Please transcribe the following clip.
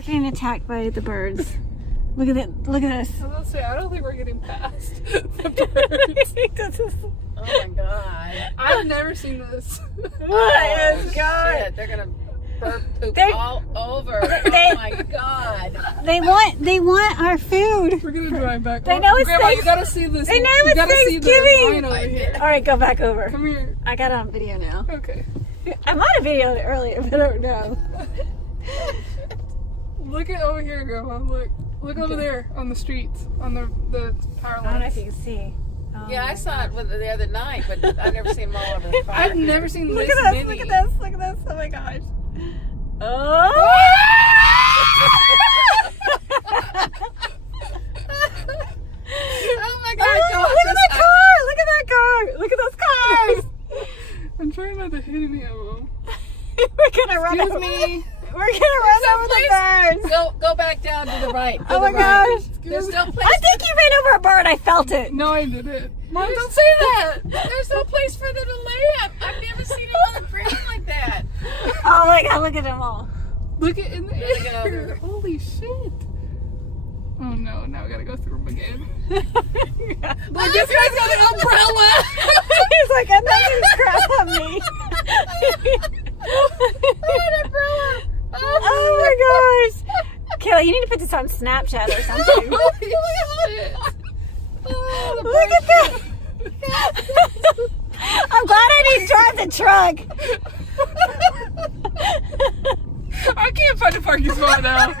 We're getting attacked by the birds. Look at it. Look at this. I was gonna say, I don't think we're getting past the birds. Oh my god. I've never seen this. What is God? Shit, they're gonna bird poop They- all over. Oh my god. They want our food. We're gonna drive back. They know it's Grandma, you Thanks- gotta see this. They know you it's gotta see the Thanksgiving. line over here. All right, go back over. Come here. I got it on video now. Okay. I might have videoed it earlier, but I don't know. Look at over here, Grandma. Look over there on the streets, on the power I don't know if lines. you can see. Oh Yeah, I saw it the other night, but I've never seen them all over the fire. I've never seen Look this at this! many. Look at this! Look at this! Oh my gosh! Oh! Oh my god, Oh, look at that car! Look at that car! Look at those cars! I'm trying not to hit any of them. We're gonna run Excuse over. me. We're gonna run over the birds. Go back down to the right. Oh my gosh! There's no place. I think you ran over a bird. I felt it. No, I didn't. Mom, don't say that. There's no place for them to land. I've never seen another green like that. Oh my god! Look at them all. Look at in the Look at air. over. Holy shit. Oh no, now we gotta go through them again. Look, this guy's got an umbrella. He's like, I'm not gonna crap on me. An umbrella. Oh my gosh! Kayla, you need to put this on Snapchat or something. Holy shit. Oh, the Look at that! I'm glad I didn't drive the truck. I can't find a parking spot now.